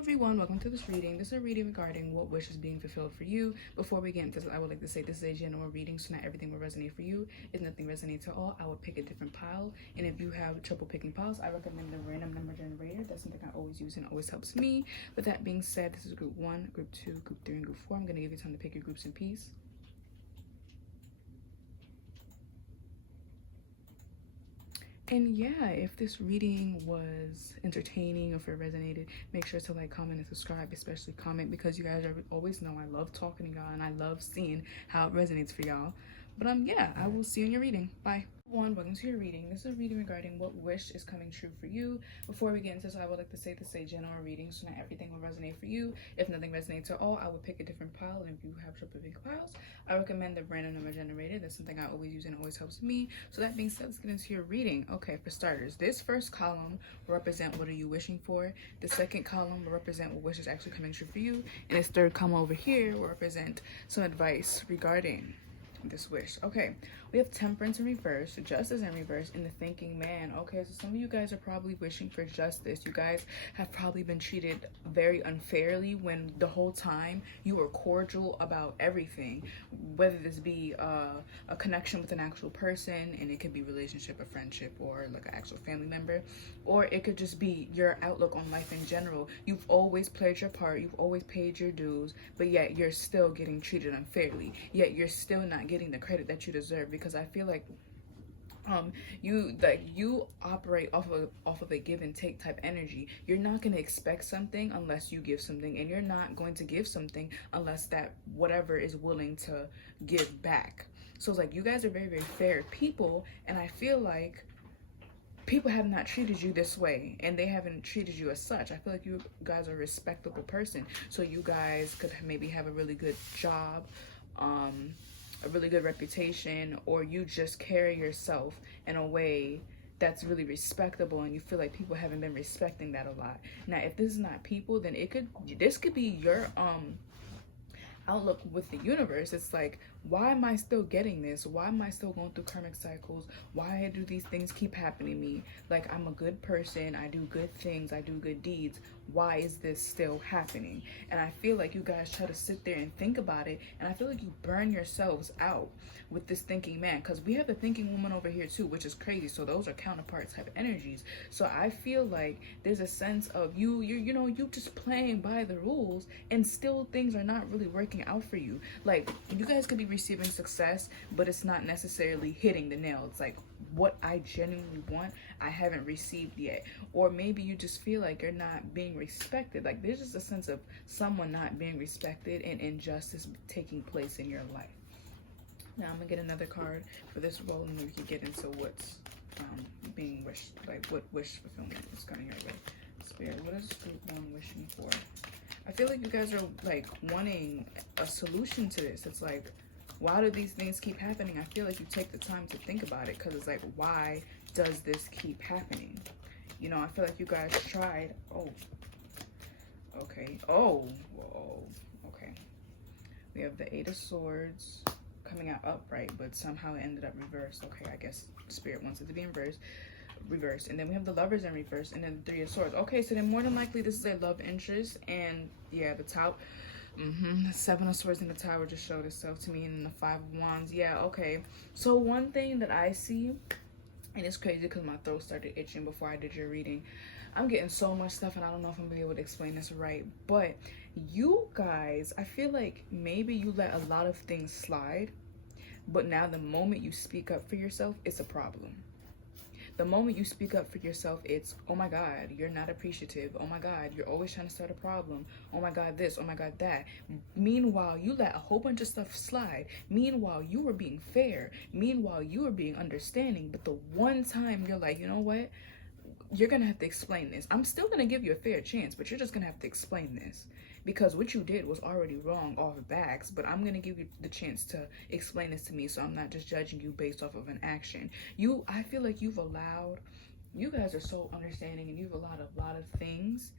Everyone, welcome to this reading. This is a reading regarding what wish is being fulfilled for you. Before we get into this, I would like to say this is a general reading, so not everything will resonate for you. If nothing resonates at all, I would pick a different pile. And if you have trouble picking piles, I recommend the random number generator. That's something I always use and always helps me. With that being said, this is group 1, group 2, group 3, and group 4. I'm going to give you time to pick your groups in peace. And yeah, if this reading was entertaining or if it resonated, make sure to like, comment, and subscribe, especially comment, because you guys always know I love talking to y'all and I love seeing how it resonates for y'all. But yeah, I will see you in your reading. Bye. Welcome to your reading. This is a reading regarding what wish is coming true for you. Before we get into this, I would like to say this is a general reading, so not everything will resonate for you. If nothing resonates at all, I would pick a different pile. And if you have trouble picking piles, I recommend the random number generator. That's something I always use and always helps me. So that being said, let's get into your reading. Okay, for starters, this first column will represent what are you wishing for. The second column will represent what wish is actually coming true for you. And this third column over here will represent some advice regarding this wish. Okay, we have temperance in reverse, justice in reverse, and the thinking man. Okay, so some of you guys are probably wishing for justice. You guys have probably been treated very unfairly when the whole time you were cordial about everything, whether this be a connection with an actual person, and it could be relationship, a friendship, or like an actual family member, or it could just be your outlook on life in general. You've always played your part, you've always paid your dues, but yet you're still getting treated unfairly, yet you're still not getting the credit that you deserve, because I feel like you operate off of a give and take type energy. You're not going to expect something unless you give something, and you're not going to give something unless that whatever is willing to give back. So it's like you guys are very, very fair people, and I feel like people have not treated you this way, and they haven't treated you as such. I feel like you guys are a respectable person, so you guys could maybe have a really good job, a really good reputation, or you just carry yourself in a way that's really respectable, and you feel like people haven't been respecting that a lot. Now, if this is not people, then this could be your outlook with the universe. It's like, why am I still getting this? Why am I still going through karmic cycles? Why do these things keep happening to me? Like, I'm a good person, I do good things, I do good deeds. Why is this still happening? And I feel like you guys try to sit there and think about it, and I feel like you burn yourselves out with this thinking man, because we have the thinking woman over here too, which is crazy. So those are counterpart type energies. So I feel like there's a sense of you just playing by the rules, and still things are not really working out for you. Like, you guys could be receiving success, but it's not necessarily hitting the nail. It's like, what I genuinely want, I haven't received yet. Or maybe you just feel like you're not being respected. Like, there's just a sense of someone not being respected and injustice taking place in your life. Now I'm gonna get another card for this roll, and then we can get into what's being wished, like what wish fulfillment is coming your way. Spirit, what is group 1 wishing for? I feel like you guys are like wanting a solution to this. It's like, why do these things keep happening? I feel like you take the time to think about it, because it's like, why does this keep happening? You know, I feel like you guys tried. Oh, okay. Oh, whoa. Okay. We have the 8 of Swords coming out upright, but somehow it ended up reversed. Okay, I guess Spirit wants it to be in reverse. And then we have the Lovers in reverse, and then the 3 of Swords. Okay, so then more than likely this is a love interest, and yeah, the Tower. The 7 of Swords and the Tower just showed itself to me, and then the 5 of Wands. Yeah, okay. So one thing that I see, and it's crazy because my throat started itching before I did your reading. I'm getting so much stuff, and I don't know if I'm gonna be able to explain this right, but you guys, I feel like maybe you let a lot of things slide, but now the moment you speak up for yourself, it's a problem. The moment you speak up for yourself, it's, oh my God, you're not appreciative. Oh my God, you're always trying to start a problem. Oh my God, this, oh my God, that. Meanwhile, you let a whole bunch of stuff slide. Meanwhile, you were being fair. Meanwhile, you were being understanding. But the one time you're like, you know what? You're gonna have to explain this. I'm still gonna give you a fair chance, but you're just gonna have to explain this, because what you did was already wrong off backs, but I'm gonna give you the chance to explain this to me, so I'm not just judging you based off of an action. I feel like you guys are so understanding, and you've allowed a lot of things.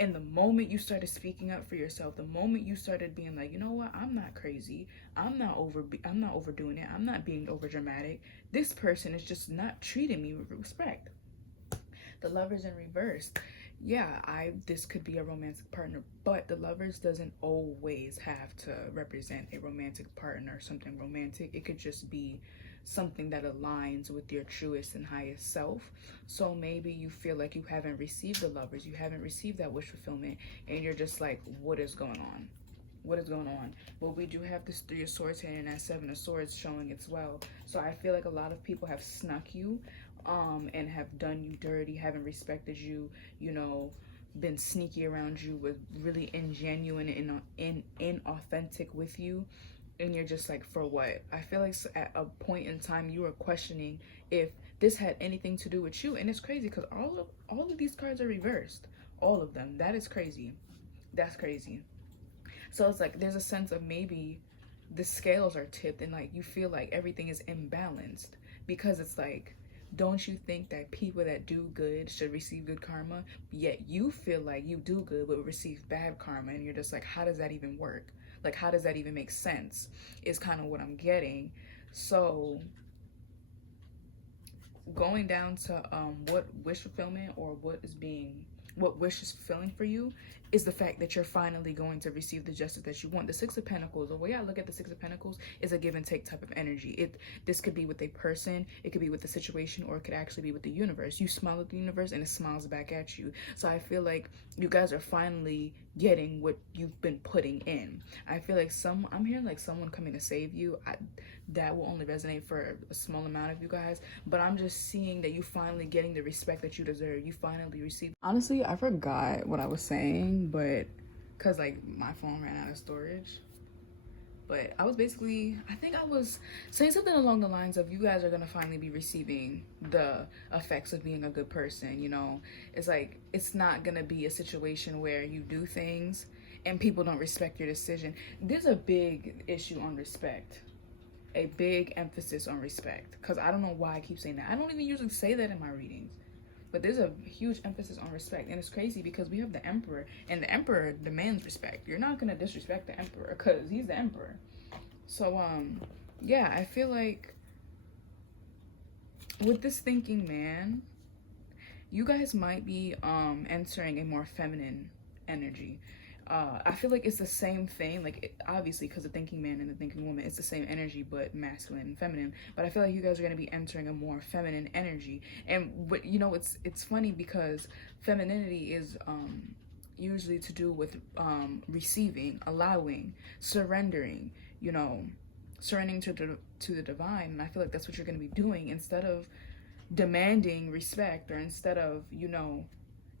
And the moment you started speaking up for yourself, the moment you started being like, you know what, I'm not crazy, I'm not overdoing it, I'm not being over dramatic, this person is just not treating me with respect. The Lovers in reverse. yeah, this could be a romantic partner, but the lovers doesn't always have to represent a romantic partner or something romantic. It could just be something that aligns with your truest and highest self. So maybe you feel like you haven't received the lovers, you haven't received that wish fulfillment, and you're just like, what is going on? What is going on? Well, we do have this Three of Swords here and that Seven of Swords showing as well. So I feel like a lot of people have snuck you, and have done you dirty, haven't respected you, you know, been sneaky around you, with really ingenuine and inauthentic with you, and you're just like, for what? I feel like at a point in time you were questioning if this had anything to do with you, and it's crazy because all of these cards are reversed, all of them. That is crazy. That's crazy. So it's like there's a sense of maybe the scales are tipped and like you feel like everything is imbalanced, because it's like, don't you think that people that do good should receive good karma? Yet you feel like you do good but receive bad karma, and you're just like, how does that even work? Like, how does that even make sense? Is kind of what I'm getting. So going down to what wish fulfillment, or what wish is fulfilling for you, is the fact that you're finally going to receive the justice that you want. The Six of Pentacles, the way I look at the Six of Pentacles, is a give and take type of energy. This could be with a person, it could be with the situation, or it could actually be with the universe. You smile at the universe and it smiles back at you. So I feel like you guys are finally getting what you've been putting in. I feel like I'm hearing like someone coming to save you. That will only resonate for a small amount of you guys, but I'm just seeing that you finally getting the respect that you deserve. You finally receive. Honestly, I forgot what I was saying, but because like my phone ran out of storage. But I was I think I was saying something along the lines of, you guys are gonna finally be receiving the effects of being a good person. You know, it's like, it's not gonna be a situation where you do things and people don't respect your decision. There's a big issue on respect, a big emphasis on respect, because I don't know why I keep saying that. I don't even usually say that in my readings, but there's a huge emphasis on respect. And it's crazy because we have the Emperor, and the Emperor demands respect. You're not gonna disrespect the Emperor because he's the Emperor. So yeah, I feel like with this thinking man, you guys might be entering a more feminine energy. I feel like it's the same thing, like obviously because the thinking man and the thinking woman, it's the same energy but masculine and feminine. But I feel like you guys are going to be entering a more feminine energy. And but you know, it's funny because femininity is usually to do with receiving, allowing, surrendering, you know, surrendering to the divine. And I feel like that's what you're going to be doing, instead of demanding respect, or instead of, you know,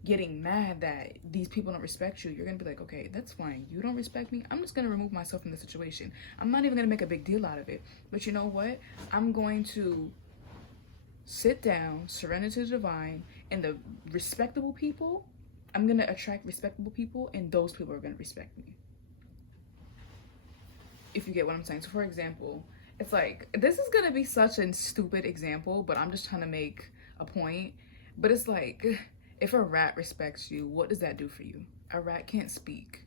getting mad that these people don't respect you. You're gonna be like, okay, that's fine, you don't respect me, I'm just gonna remove myself from the situation. I'm not even gonna make a big deal out of it. But you know what, I'm going to sit down, surrender to the divine, and the respectable people, I'm gonna attract respectable people, and those people are gonna respect me, if you get what I'm saying. So for example, it's like, this is gonna be such a stupid example, but I'm just trying to make a point. But it's like, if a rat respects you, what does that do for you? A rat can't speak.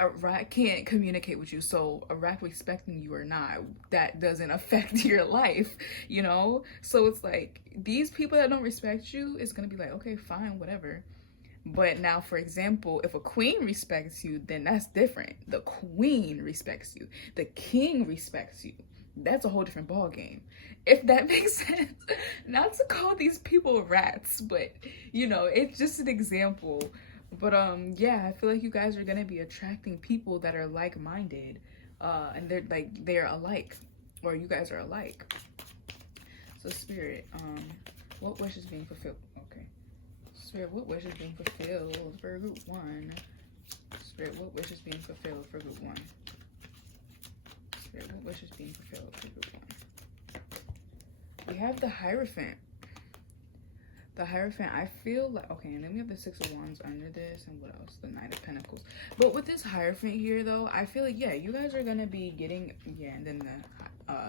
A rat can't communicate with you. So a rat respecting you or not, that doesn't affect your life, you know? So it's like, these people that don't respect you, it's gonna be like, okay, fine, whatever. But now, for example, if a queen respects you, then that's different. The queen respects you. The king respects you. That's a whole different ball game, if that makes sense. Not to call these people rats, but you know, it's just an example. But yeah, I feel like you guys are gonna be attracting people that are like-minded, and they're alike, or you guys are alike. So Spirit, what wish is being fulfilled? Okay, Spirit, what wish is being fulfilled for group 1? Spirit, what wish is being fulfilled for group 1? What wish is being fulfilled for group 1? We have the Hierophant. The Hierophant, I feel like, okay, and then we have the Six of Wands under this, and what else? The Knight of Pentacles. But with this Hierophant here, though, I feel like, yeah, you guys are gonna be getting, yeah, and then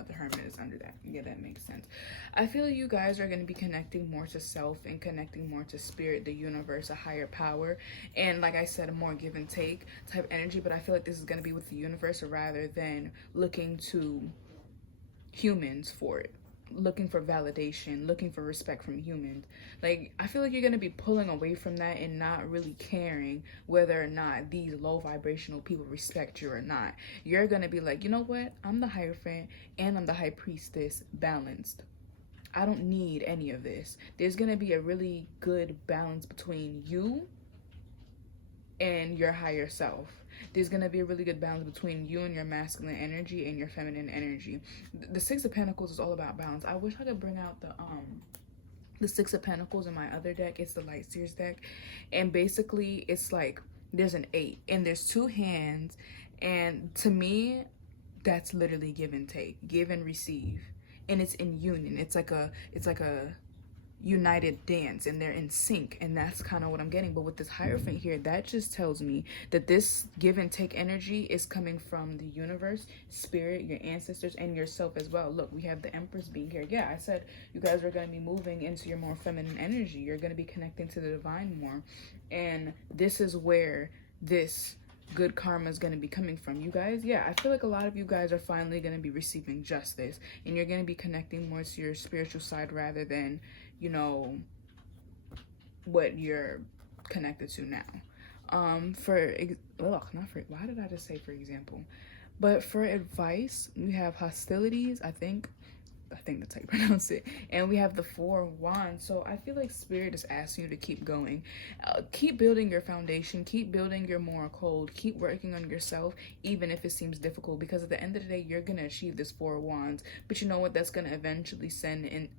the Hermit is under that. Yeah, that makes sense. I feel like you guys are gonna be connecting more to self and connecting more to spirit, the universe, a higher power, and like I said, a more give and take type energy. But I feel like this is gonna be with the universe rather than looking to humans for it. looking for validation, looking for respect from humans. Like, I feel like you're going to be pulling away from that and not really caring whether or not these low vibrational people respect you or not. You're going to be like, you know what? I'm the Hierophant and I'm the High Priestess, balanced. I don't need any of this. There's going to be a really good balance between you and your higher self. There's going to be a really good balance between you and your masculine energy and your feminine energy. The Six of Pentacles is all about balance. I wish I could bring out the Six of Pentacles in my other deck. It's the Light Seers deck. And basically, it's like there's an 8 and there's 2 hands. And to me, that's literally give and take, give and receive. And it's in union. It's like a united dance, and they're in sync, and that's kind of what I'm getting. But with this Hierophant here, that just tells me that this give and take energy is coming from the universe, spirit, your ancestors, and yourself as well. Look, we have the Empress being here. Yeah, I said you guys are going to be moving into your more feminine energy. You're going to be connecting to the divine more, and this is where this good karma is going to be coming from. You guys, yeah, I feel like a lot of you guys are finally going to be receiving justice, and you're going to be connecting more to your spiritual side rather than, you know, what you're connected to now. Why did I just say for example? But for advice, we have hostilities, I think that's how you pronounce it. And we have the 4 of Wands. So I feel like Spirit is asking you to keep going. Keep building your foundation. Keep building your moral code. Keep working on yourself, even if it seems difficult. Because at the end of the day, you're going to achieve this 4 of Wands. But you know what? That's going to eventually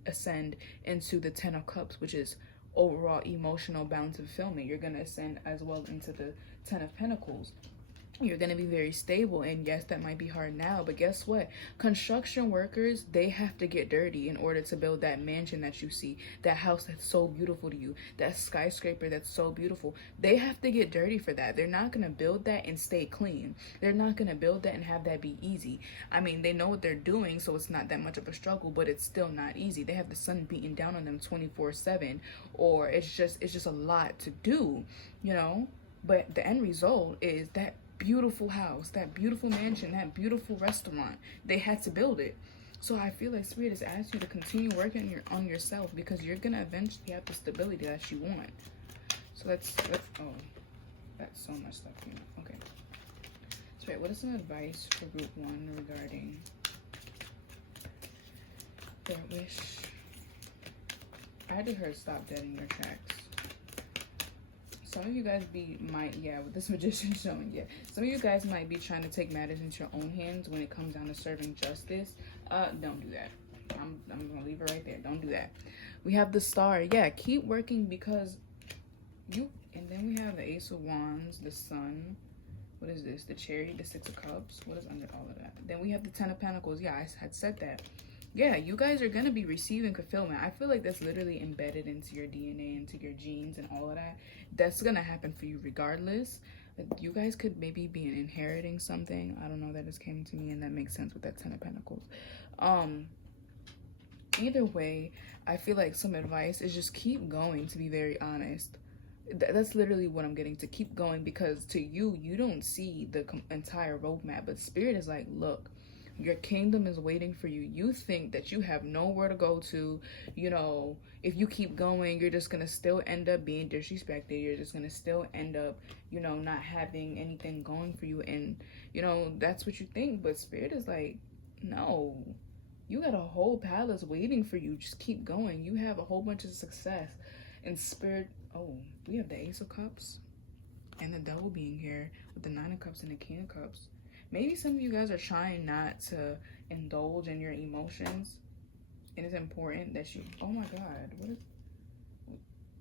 ascend into the 10 of Cups, which is overall emotional balance and fulfillment. You're going to ascend as well into the 10 of Pentacles. You're going to be very stable, and yes, that might be hard now, but guess what? Construction workers, they have to get dirty in order to build that mansion that you see, that house that's so beautiful to you, that skyscraper that's so beautiful. They have to get dirty for that. They're not going to build that and stay clean. They're not going to build that and have that be easy. I mean, they know what they're doing, so it's not that much of a struggle, but it's still not easy. They have the sun beating down on them 24/7, or it's just a lot to do, you know? But the end result is that beautiful house, that beautiful mansion, that beautiful restaurant. They had to build it. So I feel like Spirit has asked you to continue working on yourself, because you're gonna eventually have the stability that you want. So that's so much stuff here. Okay, Spirit, what is some advice for group 1 regarding their wish? I just heard stop dead in your tracks. Some of you guys with this Magician showing, some of you guys might be trying to take matters into your own hands when it comes down to serving justice. Don't do that. I'm gonna leave it right there. Don't do that. We have the Star. Yeah, keep working, because and then we have the Ace of Wands, the Sun. What is this? The Chariot, the 6 of Cups. What is under all of that? Then we have the 10 of Pentacles. Yeah, I had said that. Yeah, you guys are going to be receiving fulfillment. I feel like that's literally embedded into your DNA, into your genes and all of that. That's going to happen for you regardless. You guys could maybe be inheriting something. I don't know, that just came to me, and that makes sense with that 10 of Pentacles. Either way, I feel like some advice is just keep going, to be very honest. That's literally what I'm getting, to keep going, because to you, you don't see the entire roadmap, but Spirit is like, look, your kingdom is waiting for you. You think that you have nowhere to go to. You know, if you keep going, you're just going to still end up being disrespected. You're just going to still end up, you know, not having anything going for you. And, you know, that's what you think. But Spirit is like, no, you got a whole palace waiting for you. Just keep going. You have a whole bunch of success. And Spirit, we have the Ace of Cups and the Devil being here with the 9 of Cups and the King of Cups. Maybe some of you guys are trying not to indulge in your emotions, and it's important that you, oh my God,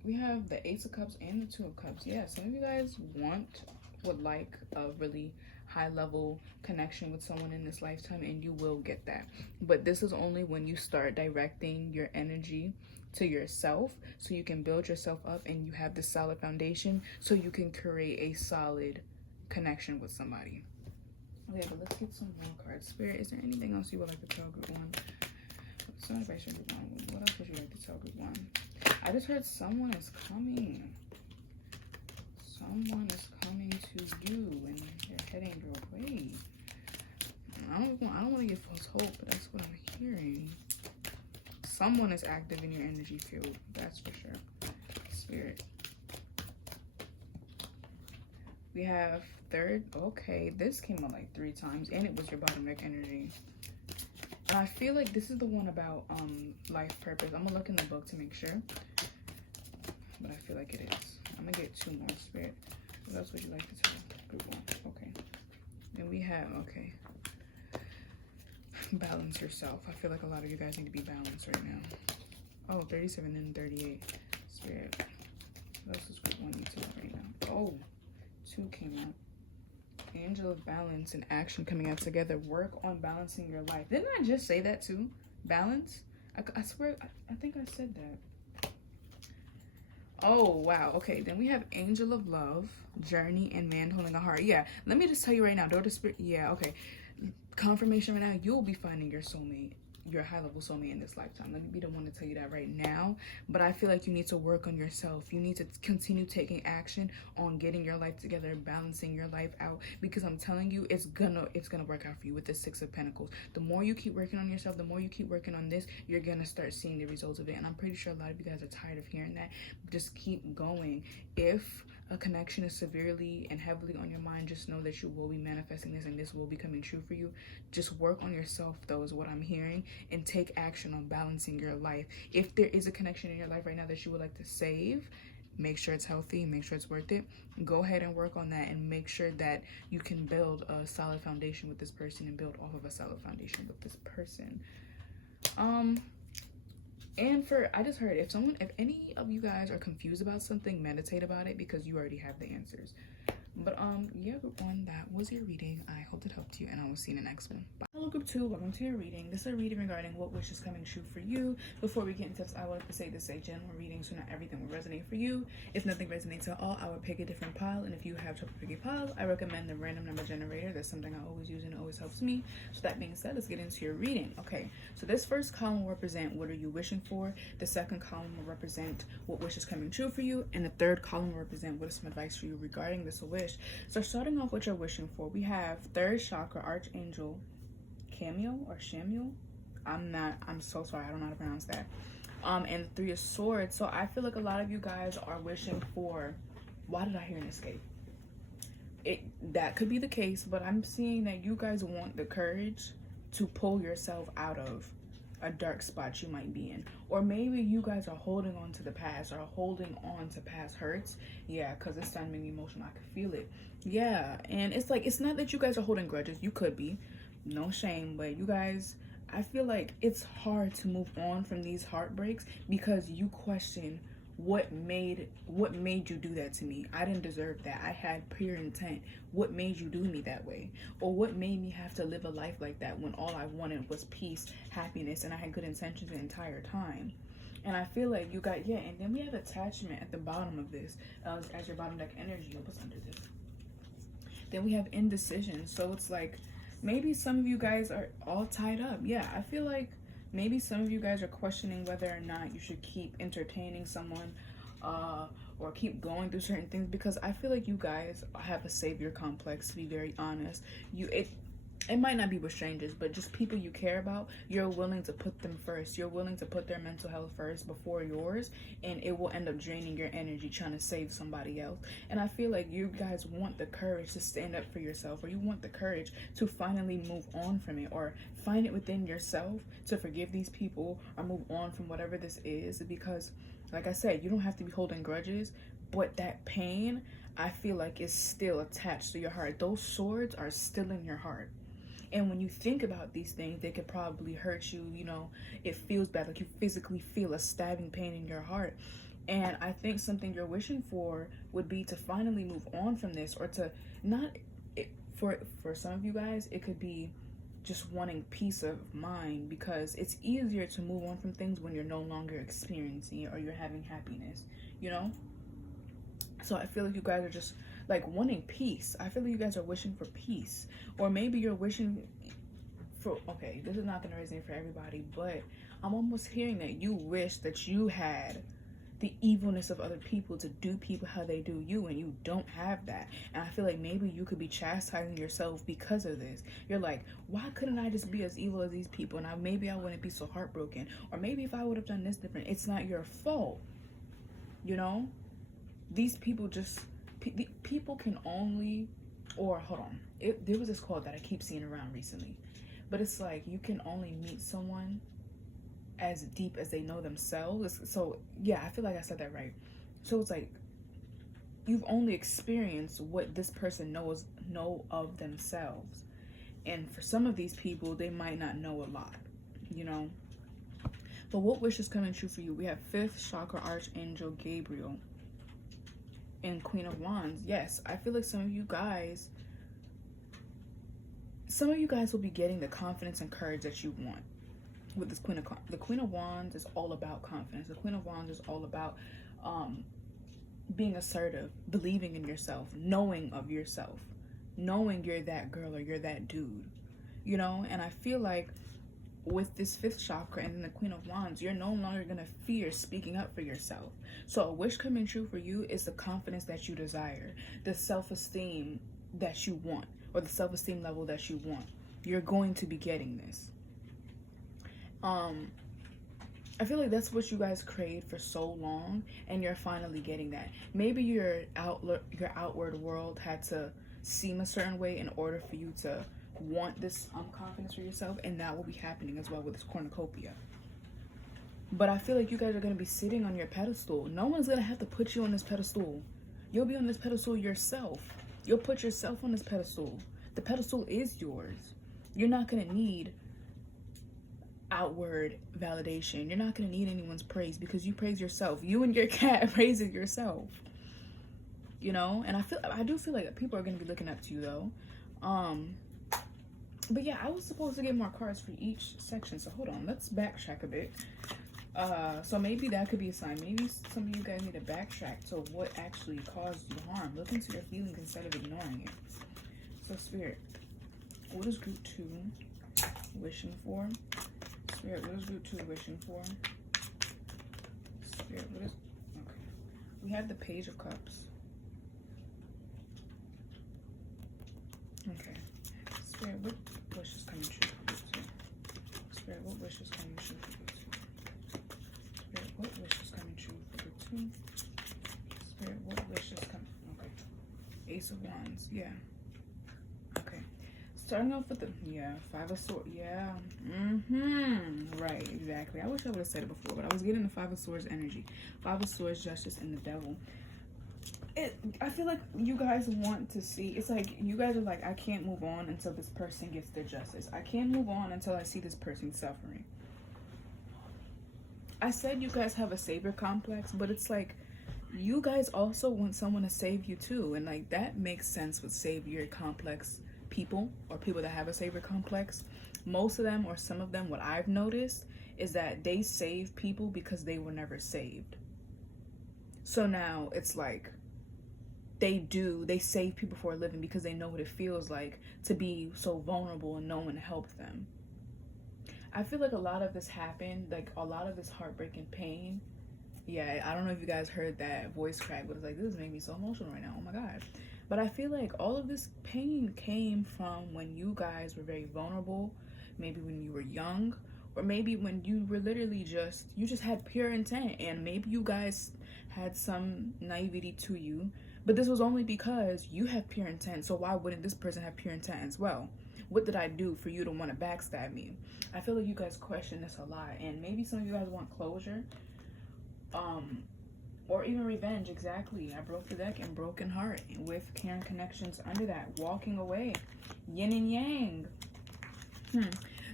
we have the Ace of Cups and the 2 of Cups. Yeah, some of you guys would like a really high level connection with someone in this lifetime, and you will get that. But this is only when you start directing your energy to yourself, so you can build yourself up and you have this solid foundation, so you can create a solid connection with somebody. Okay, but let's get some more cards. Spirit, is there anything else you would like to tell group 1? Some advice for group 1. What else would you like to tell group 1? I just heard someone is coming. Someone is coming to you, and they're heading your way. I don't want to give false hope, but that's what I'm hearing. someone is active in your energy field. That's for sure. Spirit. We have third. Okay, this came up like 3 times, and it was your bottom deck energy. And I feel like this is the one about life purpose. I'm gonna look in the book to make sure, but I feel like it is. I'm gonna get 2 more, Spirit. What else would you like to tell? Group 1. Okay. Then we have, okay, balance yourself. I feel like a lot of you guys need to be balanced right now. Oh, 37 and 38. Spirit. What else is group 1 need to know right now? Oh, 2 came out. Angel of balance and action coming out together. Work on balancing your life. Didn't I just say that too? Balance? I swear, I think I said that. Oh, wow. Okay, then we have angel of love, journey, and man holding a heart. Yeah, let me just tell you right now. Daughter spirit. Yeah, okay. Confirmation right now. You'll be finding your soulmate, your high-level soulmate in this lifetime. Let me be the one to tell you that right now. But I feel like you need to work on yourself. You need to continue taking action on getting your life together, balancing your life out, because I'm telling you, it's gonna work out for you with the 6 of Pentacles. The more you keep working on yourself, the more you keep working on this, you're gonna start seeing the results of it. And I'm pretty sure a lot of you guys are tired of hearing that. Just keep going. If a connection is severely and heavily on your mind, just know that you will be manifesting this, and this will be coming true for you. Just work on yourself, though, is what I'm hearing, and take action on balancing your life. If there is a connection in your life right now that you would like to save, make sure it's healthy, make sure it's worth it. Go ahead and work on that, and make sure that you can build a solid foundation with this person and build off of a solid foundation with this person. And I just heard, if any of you guys are confused about something, meditate about it, because you already have the answers. But yeah, group 1, that was your reading. I hope it helped you, and I will see you in the next one. Bye. Hello, group 2, welcome to your reading. This is a reading regarding what wish is coming true for you. Before we get into this, I would like to say this is a general reading, so not everything will resonate for you. If nothing resonates at all, I would pick a different pile, and if you have trouble picking piles, I recommend the random number generator. That's something I always use and it always helps me. So that being said, let's get into your reading. Okay, so this first column will represent what are you wishing for. The second column will represent what wish is coming true for you, and the third column will represent what is some advice for you regarding this wish. So starting off what you're wishing for, we have third chakra archangel Camiel or Shamiel. I'm so sorry, I don't know how to pronounce that. And 3 of swords. So I feel like a lot of you guys are wishing for, why did I hear an escape? That could be the case, but I'm seeing that you guys want the courage to pull yourself out of a dark spot you might be in. Or maybe you guys are holding on to the past, or holding on to past hurts. Yeah, because it's starting to make me emotional. I could feel it. Yeah, and it's like, it's not that you guys are holding grudges. You could be. No shame. But you guys, I feel like it's hard to move on from these heartbreaks because you question what made you do that to me. I didn't deserve that. I had pure intent. What made you do me that way? Or what made me have to live a life like that when all I wanted was peace, happiness, and I had good intentions the entire time? And I feel like you got, yeah, and then we have attachment at the bottom of this as your bottom deck energy. What's under this? Then we have indecision. So it's like, maybe some of you guys are all tied up. Yeah, I feel like maybe some of you guys are questioning whether or not you should keep entertaining someone or keep going through certain things, because I feel like you guys have a savior complex, to be very honest. It might not be with strangers, but just people you care about, you're willing to put them first. You're willing to put their mental health first before yours, and it will end up draining your energy trying to save somebody else. And I feel like you guys want the courage to stand up for yourself, or you want the courage to finally move on from it, or find it within yourself to forgive these people or move on from whatever this is. Because, like I said, you don't have to be holding grudges, but that pain, I feel like, is still attached to your heart. Those swords are still in your heart. And when you think about these things, they could probably hurt you. You know, it feels bad, like you physically feel a stabbing pain in your heart. And I think something you're wishing for would be to finally move on from this, or to not, for some of you guys, it could be just wanting peace of mind, because it's easier to move on from things when you're no longer experiencing it, or you're having happiness, you know? So I feel like you guys are just like wanting peace. I feel like you guys are wishing for peace. Or maybe you're wishing for, okay, this is not going to resonate for everybody, but I'm almost hearing that you wish that you had the evilness of other people to do people how they do you, and you don't have that. And I feel like maybe you could be chastising yourself because of this. You're like, why couldn't I just be as evil as these people, and maybe I wouldn't be so heartbroken, or maybe if I would have done this different. It's not your fault, you know. These people just people can only, or hold on, there was this quote that I keep seeing around recently, but it's like you can only meet someone as deep as they know themselves. So yeah, I feel like I said that right. So it's like you've only experienced what this person know of themselves, and for some of these people, they might not know a lot, you know. But what wish is coming true for you? We have 5th chakra archangel Gabriel and Queen of Wands. Yes, I feel like some of you guys will be getting the confidence and courage that you want with this the Queen of Wands is all about confidence. The Queen of Wands is all about being assertive, believing in yourself, knowing of yourself, knowing you're that girl or you're that dude, you know. And I feel like with this 5th chakra and then the Queen of Wands, you're no longer gonna fear speaking up for yourself. So a wish coming true for you is the confidence that you desire, the self-esteem that you want, or the self-esteem level that you want. You're going to be getting this. I feel like that's what you guys craved for so long, and you're finally getting that. Maybe your outward world had to seem a certain way in order for you to want this confidence for yourself, and that will be happening as well with this cornucopia. But I feel like you guys are going to be sitting on your pedestal. No one's going to have to put you on this pedestal. You'll be on this pedestal yourself. You'll put yourself on this pedestal. The pedestal is yours. You're not going to need outward validation. You're not going to need anyone's praise because you praise yourself. You and your cat praise yourself, you know. And I do feel like people are going to be looking up to you though. But yeah, I was supposed to get more cards for each section, so hold on, let's backtrack a bit. So maybe that could be a sign. Maybe some of you guys need to backtrack to what actually caused you harm. Look into your feelings instead of ignoring it. So Spirit, what is group 2 wishing for? Spirit, what is group 2 wishing for? Spirit, what is... Okay. We have the Page of Cups. Okay. Spirit, what wish is coming true for group 2? Spirit, what wish is coming true for group 2? Spirit, what wish is coming true for group 2? Spirit, what wish is coming... Okay. Ace of Wands. Yeah. Okay. Starting off with the, 5 of Swords. Yeah. Right, exactly. I wish I would have said it before, but I was getting the 5 of Swords energy. 5 of Swords, Justice, and the Devil. I feel like you guys want to see, it's like you guys are like, I can't move on until this person gets their justice. I can't move on until I see this person suffering. I said you guys have a savior complex, but it's like you guys also want someone to save you too. And like that makes sense with savior complex people, or people that have a savior complex. Most of them, or some of them, what I've noticed is that they save people because they were never saved. So now it's like they save people for a living because they know what it feels like to be so vulnerable and no one helped them. I feel like a lot of this happened, like a lot of this heartbreaking pain. Yeah, I don't know if you guys heard that voice crack, but it's like, this is making me so emotional right now. Oh my God. But I feel like all of this pain came from when you guys were very vulnerable, maybe when you were young, or maybe when you were literally you just had pure intent, and maybe you guys had some naivety to you. But this was only because you have pure intent, so why wouldn't this person have pure intent as well? What did I do for you to want to backstab me? I feel like you guys question this a lot, and maybe some of you guys want closure, or even revenge. Exactly. I broke the deck and broken heart with Karen connections under that. Walking away, yin and yang.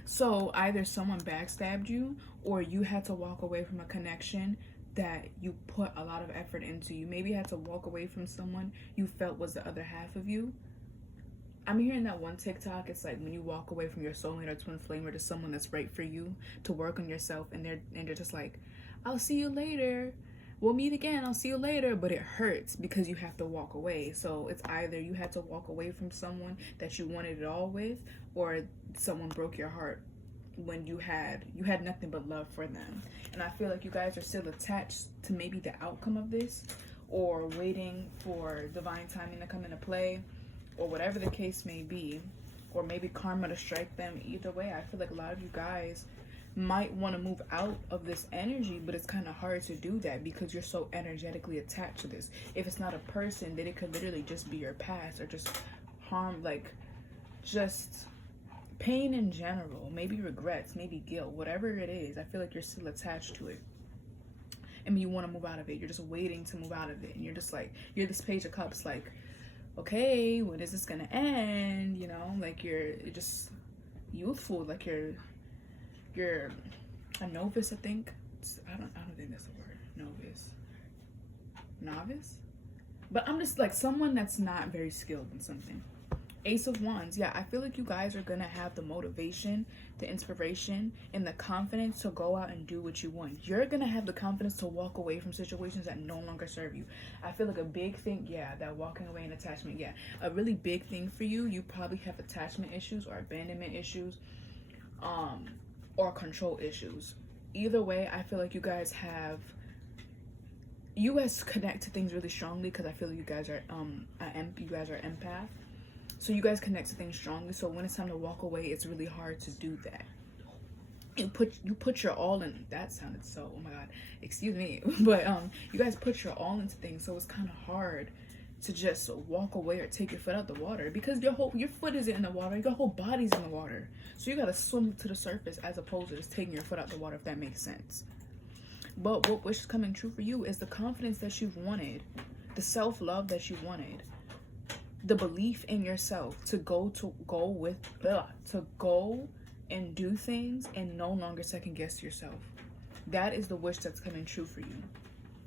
So either someone backstabbed you, or you had to walk away from a connection that you put a lot of effort into. You maybe had to walk away from someone you felt was the other half of you. I'm hearing that one TikTok, it's like when you walk away from your soulmate or twin flame or to someone that's right for you to work on yourself, and they're just like, I'll see you later, we'll meet again, I'll see you later, but it hurts because you have to walk away. So it's either you had to walk away from someone that you wanted it all with, or someone broke your heart when you had nothing but love for them. And I feel like you guys are still attached to maybe the outcome of this, or waiting for divine timing to come into play, or whatever the case may be, or maybe karma to strike them. Either way, I feel like a lot of you guys might want to move out of this energy, but it's kind of hard to do that because you're so energetically attached to this. If it's not a person, then it could literally just be your past, or just harm, like just pain in general, maybe regrets, maybe guilt, whatever it is. I feel like you're still attached to it. I mean, you want to move out of it. You're just waiting to move out of it. And you're just like, you're this Page of Cups, like, okay, when is this going to end? You know, like you're just youthful. Like you're a novice, I think. I don't think that's the word. Novice? But I'm just like someone that's not very skilled in something. Ace of Wands. Yeah, I feel like you guys are gonna have the motivation, the inspiration, and the confidence to go out and do what you want. You're gonna have the confidence to walk away from situations that no longer serve you. I feel like a big thing, yeah, that walking away and attachment, yeah. A really big thing for you, you probably have attachment issues or abandonment issues, or control issues. Either way, I feel like you guys connect to things really strongly, because I feel like you guys are empath. So you guys connect to things strongly. So when it's time to walk away, it's really hard to do that. You put your all in. That sounded so, oh my god, excuse me. But you guys put your all into things, so it's kind of hard to just walk away or take your foot out the water, because your foot isn't in the water, your whole body's in the water. So you gotta swim to the surface as opposed to just taking your foot out the water, if that makes sense. But what wish is coming true for you is the confidence that you've wanted, the self-love that you wanted, the belief in yourself to go and do things and no longer second guess yourself. That is the wish that's coming true for you.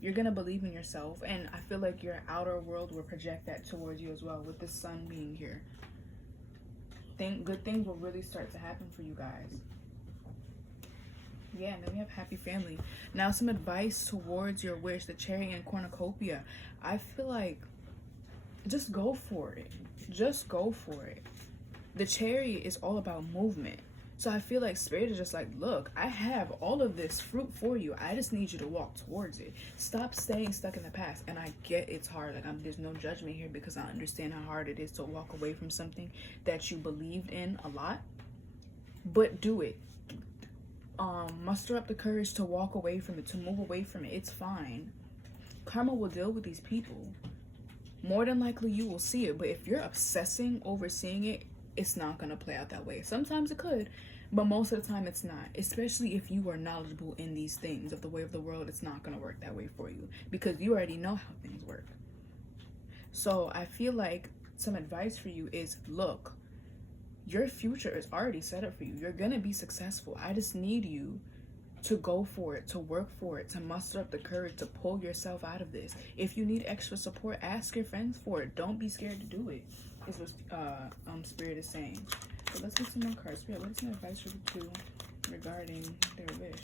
You're gonna believe in yourself, and I feel like your outer world will project that towards you as well, with the sun being here. Good things will really start to happen for you guys. Yeah, and then we have happy family. Now, some advice towards your wish, the Chariot and Cornucopia. I feel like just go for it. Just go for it. The Chariot is all about movement. So I feel like Spirit is just like, look, I have all of this fruit for you. I just need you to walk towards it. Stop staying stuck in the past. And I get it's hard. Like, there's no judgment here, because I understand how hard it is to walk away from something that you believed in a lot. But do it. Muster up the courage to walk away from it, to move away from it. It's fine. Karma will deal with these people. More than likely you will see it, but if you're obsessing over seeing it, it's not going to play out that way. Sometimes it could, but most of the time it's not. Especially if you are knowledgeable in these things of the way of the world, it's not going to work that way for you, because you already know how things work. So I feel like some advice for you is, look, your future is already set up for you. You're going to be successful. I just need you to go for it, to work for it, to muster up the courage to pull yourself out of this. If you need extra support, ask your friends for it. Don't be scared to do it, is what Spirit is saying. So let's get some more cards. Spirit, what is some advice for you two regarding their wish?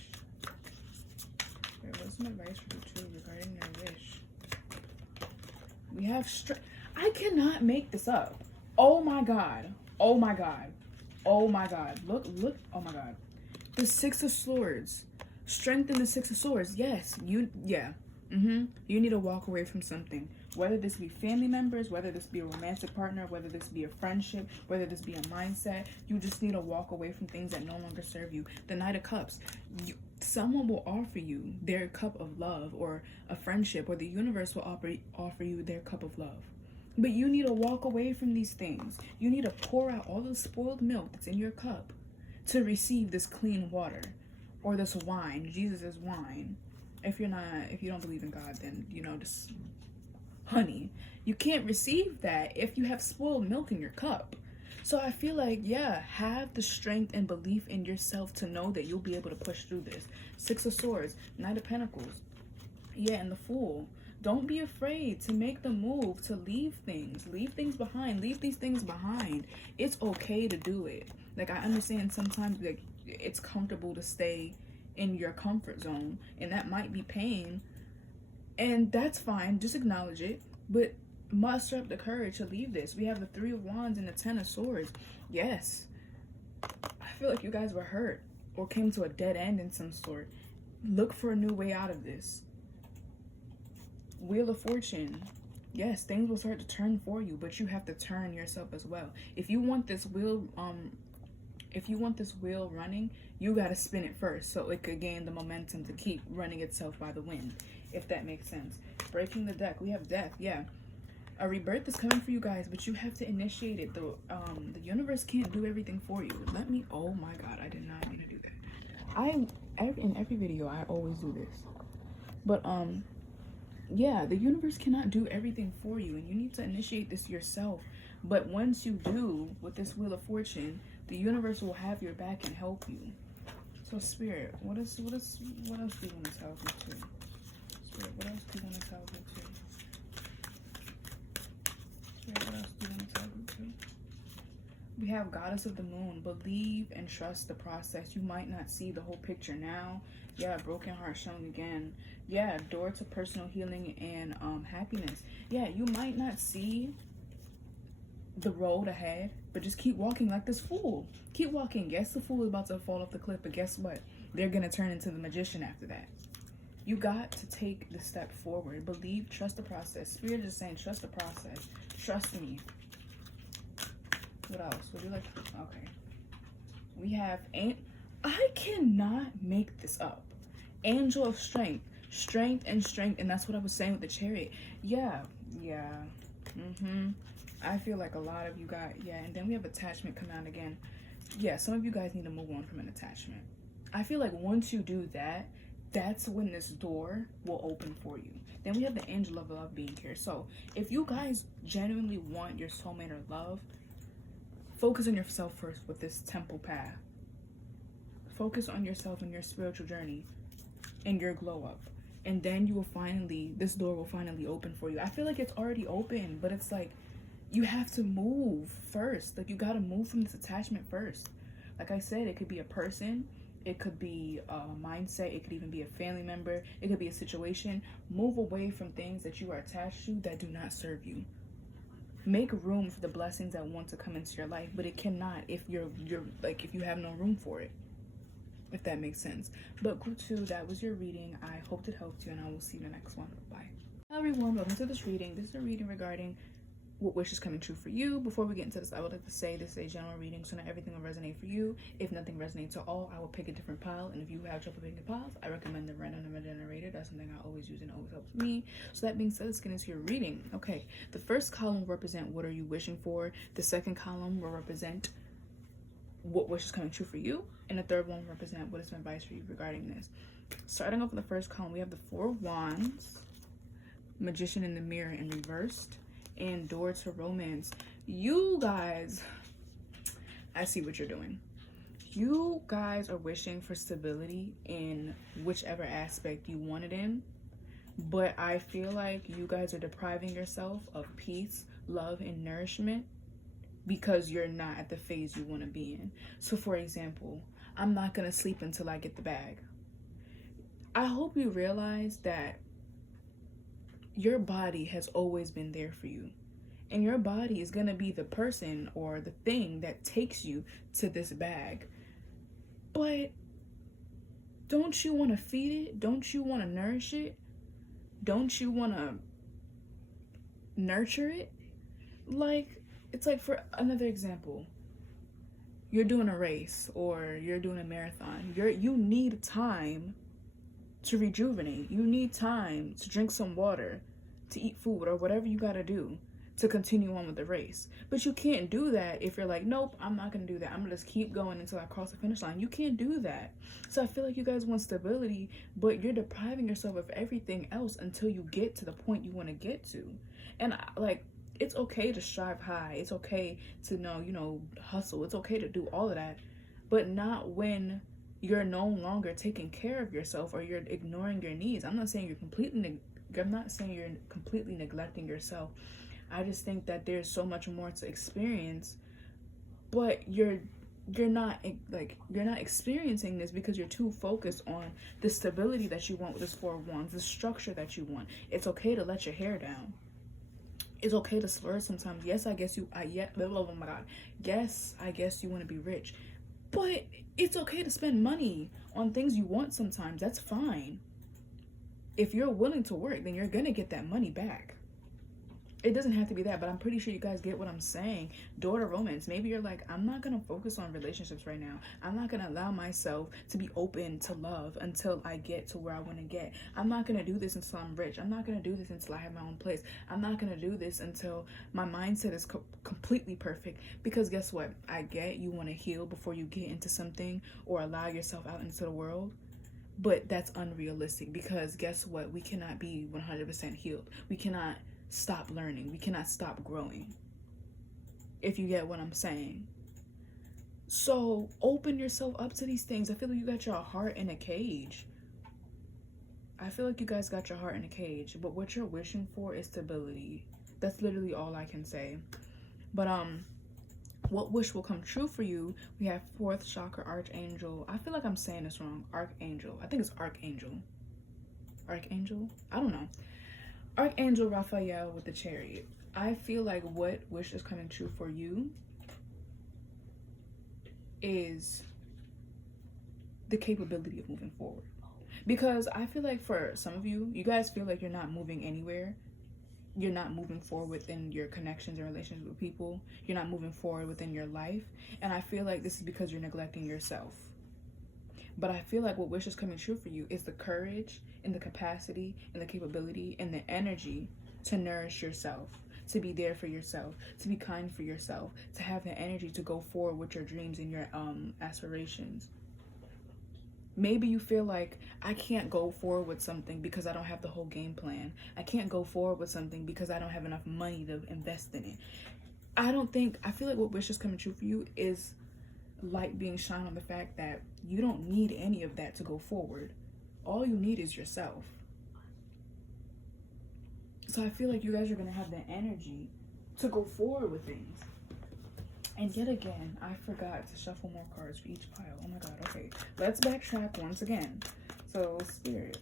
Spirit, what is some advice for you two regarding their wish? We have I cannot make this up. Oh my god. Oh my god. Oh my god. Look. Oh my god. The Six of Swords. Strengthen the Six of Swords. Yes. You need to walk away from something. Whether this be family members, whether this be a romantic partner, whether this be a friendship, whether this be a mindset, you just need to walk away from things that no longer serve you. The Knight of Cups. Someone will offer you their cup of love, or a friendship, or the universe will offer you their cup of love. But you need to walk away from these things. You need to pour out all the spoiled milk that's in your cup to receive this clean water, or this wine. Jesus is wine. If you don't believe in God, then, just honey. You can't receive that if you have spoiled milk in your cup. So I feel like, yeah, have the strength and belief in yourself to know that you'll be able to push through this. Six of Swords, Knight of Pentacles. Yeah, and the Fool. Don't be afraid to make the move, to leave things behind, leave these things behind. It's okay to do it. Like, I understand sometimes, like, it's comfortable to stay in your comfort zone, and that might be pain, and that's fine. Just acknowledge it, but muster up the courage to leave this. We have the Three of Wands and the Ten of Swords. Yes, I feel like you guys were hurt. or came to a dead end in some sort. Look for a new way out of this. Wheel of Fortune. Yes, things will start to turn for you, but you have to turn yourself as well. If you want this wheel running, you got to spin it first so it could gain the momentum to keep running itself by the wind, if that makes sense. Breaking the deck, we have death. Yeah, a rebirth is coming for you guys, but you have to initiate it. The universe can't do everything for you. Oh my god, I did not mean to do that. In every video I always do this, but yeah, the universe cannot do everything for you, and you need to initiate this yourself. But once you do, with this Wheel of Fortune, the universe will have your back and help you. So Spirit, what else do you want to tell me too? Spirit, what else do you want to tell me too? Spirit, what else do you want to tell me too? We have Goddess of the Moon. Believe and trust the process. You might not see the whole picture now. Yeah, broken heart shown again. Yeah, door to personal healing and happiness. Yeah, you might not see the road ahead, but just keep walking like this fool. Keep walking. Yes, the fool is about to fall off the cliff, but guess what? They're gonna turn into the magician after that. You got to take the step forward. Believe, trust the process. Spirit is saying, trust the process. Trust me. What else? Would you like? Okay. We have I cannot make this up. Angel of strength. Strength, and that's what I was saying with the Chariot. Yeah. I feel like a lot of you got, and then we have attachment come out again. Yeah, some of you guys need to move on from an attachment. I feel like once you do that, that's when this door will open for you. Then we have the Angel of Love being here. So if you guys genuinely want your soulmate or love, focus on yourself first with this temple path. Focus on yourself and your spiritual journey and your glow up. And then this door will finally open for you. I feel like it's already open, but it's like, you have to move first. Like, you got to move from this attachment first. Like I said, it could be a person. It could be a mindset. It could even be a family member. It could be a situation. Move away from things that you are attached to that do not serve you. Make room for the blessings that want to come into your life, but it cannot if if you have no room for it. If that makes sense. But group 2, that was your reading. I hope it helped you, and I will see you in the next one. Bye. Hello everyone, welcome to this reading. This is a reading regarding what wish is coming true for you. Before we get into this, I would like to say this is a general reading, so not everything will resonate for you. If nothing resonates at all, I will pick a different pile, and if you have trouble picking piles, I recommend the random number generator. That's something I always use and always helps me. So that being said, let's get into your reading. Okay, the first column will represent what are you wishing for. The second column will represent what wish is coming true for you, and the third one will represent what is some advice for you regarding this. Starting off with the first column, we have the 4 of Wands, Magician in the Mirror in reversed, and door to romance. You guys, I see what you're doing. You guys are wishing for stability in whichever aspect you want it in, but I feel like you guys are depriving yourself of peace, love, and nourishment because you're not at the phase you want to be in. So for example, I'm not gonna sleep until I get the bag. I hope you realize that your body has always been there for you, and your body is gonna be the person or the thing that takes you to this bag. But don't you want to feed it? Don't you want to nourish it? Don't you want to nurture it? It's like, for another example, you're doing a race or you're doing a marathon. You need time to rejuvenate. You need time to drink some water, to eat food, or whatever you got to do to continue on with the race. But you can't do that if you're like, nope, I'm not going to do that. I'm going to just keep going until I cross the finish line. You can't do that. So I feel like you guys want stability, but you're depriving yourself of everything else until you get to the point you want to get to. And it's okay to strive high. It's okay to hustle. It's okay to do all of that, but not when you're no longer taking care of yourself or you're ignoring your needs. I'm not saying you're completely neglecting yourself. I just think that there's so much more to experience, but you're not experiencing this because you're too focused on the stability that you want with this 4 of Wands, the structure that you want. It's okay to let your hair down. It's okay to splurge sometimes. Yes, I guess you want to be rich, But it's okay to spend money on things you want sometimes. That's fine. If you're willing to work, then you're gonna get that money back. It doesn't have to be that, but I'm pretty sure you guys get what I'm saying. Door to romance. Maybe you're like, I'm not gonna focus on relationships right now. I'm not gonna allow myself to be open to love until I get to where I want to get. I'm not gonna do this until I'm rich. I'm not gonna do this until I have my own place. I'm not gonna do this until my mindset is completely perfect. Because guess what? I get you want to heal before you get into something or allow yourself out into the world. But that's unrealistic, because guess what? We cannot be 100% healed. We cannot stop learning. We cannot stop growing. If you get what I'm saying. So open yourself up to these things. I feel like you got your heart in a cage. I feel like you guys got your heart in a cage. But what you're wishing for is stability. That's literally all I can say. But what wish will come true for you? We have 4th chakra archangel. I feel like I'm saying this wrong. Archangel. I think it's archangel. Archangel? I don't know. Archangel Raphael with the chariot. I feel like what wish is coming true for you is the capability of moving forward. Because I feel like for some of you, you guys feel like you're not moving anywhere. You're not moving forward within your connections and relationships with people. You're not moving forward within your life. And I feel like this is because you're neglecting yourself. But I feel like what wish is coming true for you is the courage and the capacity and the capability and the energy to nourish yourself, to be there for yourself, to be kind for yourself, to have the energy to go forward with your dreams and your aspirations. Maybe you feel like, I can't go forward with something because I don't have the whole game plan. I can't go forward with something because I don't have enough money to invest in it. I feel like what wish is coming true for you is light being shined on the fact that you don't need any of that to go forward. All you need is yourself. So I feel like you guys are going to have the energy to go forward with things. And yet again, I forgot to shuffle more cards for each pile. Oh my god, okay. Let's backtrack once again. So, Spirit,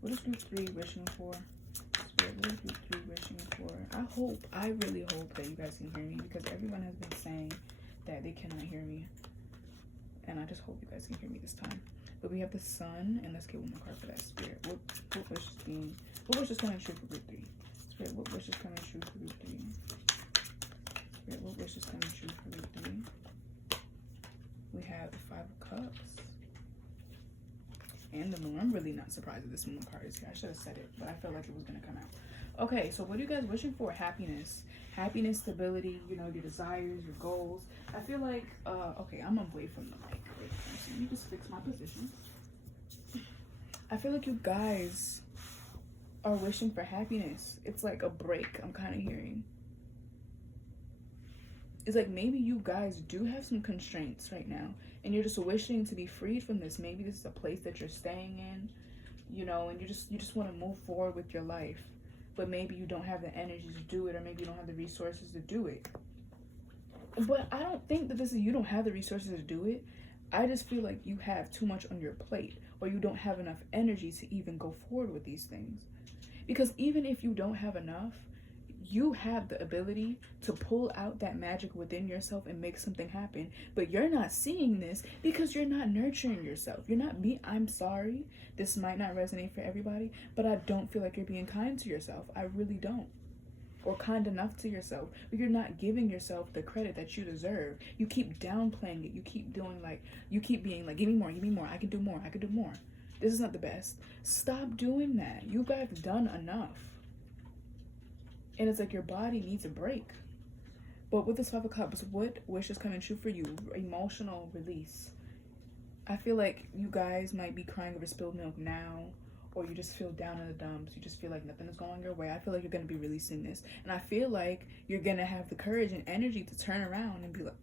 what is group 3 wishing for? Spirit, what is group 3 wishing for? I really hope that you guys can hear me, because everyone has been saying that they cannot hear me. And I just hope you guys can hear me this time. But we have the Sun, and let's get one more card for that. Spirit, what wish is coming true for group 3? Spirit, what wish is coming true for group 3? Spirit, what wish is coming true for group 3? We have the 5 of Cups. And the Moon. I'm really not surprised that this Moon card is here. I should have said it, but I felt like it was going to come out. Okay, so what are you guys wishing for? Happiness. Happiness, stability, your desires, your goals. I feel like, okay, I'm away from the mic. Wait, let me just fix my position. I feel like you guys are wishing for happiness. It's like a break, I'm kind of hearing. It's like maybe you guys do have some constraints right now, and you're just wishing to be freed from this. Maybe this is a place that you're staying in, and you just want to move forward with your life. But maybe you don't have the energy to do it, or maybe you don't have the resources to do it. But I don't think that this is you don't have the resources to do it. I just feel like you have too much on your plate, or you don't have enough energy to even go forward with these things. Because even if you don't have enough, you have the ability to pull out that magic within yourself and make something happen. But you're not seeing this because you're not nurturing yourself. You're not I'm sorry, this might not resonate for everybody, but I don't feel like you're being kind to yourself. I really don't. Or kind enough to yourself. But you're not giving yourself the credit that you deserve. You keep downplaying it. You keep doing you keep being like, give me more, I can do more, This is not the best. Stop doing that. You guys have done enough. And it's like your body needs a break. But with this 5 of Cups, what wish is coming true for you? Emotional release. I feel like you guys might be crying over spilled milk now, or you just feel down in the dumps. You just feel like nothing is going your way. I feel like you're going to be releasing this. And I feel like you're going to have the courage and energy to turn around and be like,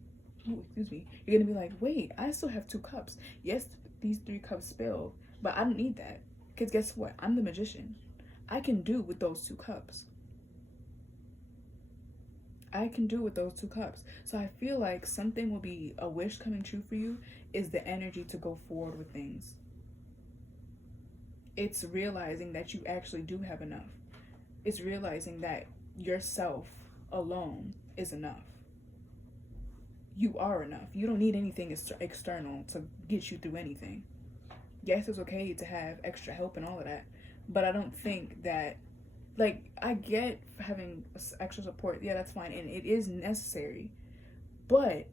ooh, excuse me. You're going to be like, wait, I still have 2 cups. Yes, these 3 cups spilled, but I don't need that. Because guess what? I'm the magician. I can do with those 2 cups. I can do with those 2 cups. So I feel like something will be a wish coming true for you is the energy to go forward with things. It's realizing that you actually do have enough. It's realizing that yourself alone is enough. You are enough. You don't need anything external to get you through anything. Yes, it's okay to have extra help and all of that, but I don't think that, like, I get having extra support. Yeah, that's fine, and it is necessary, but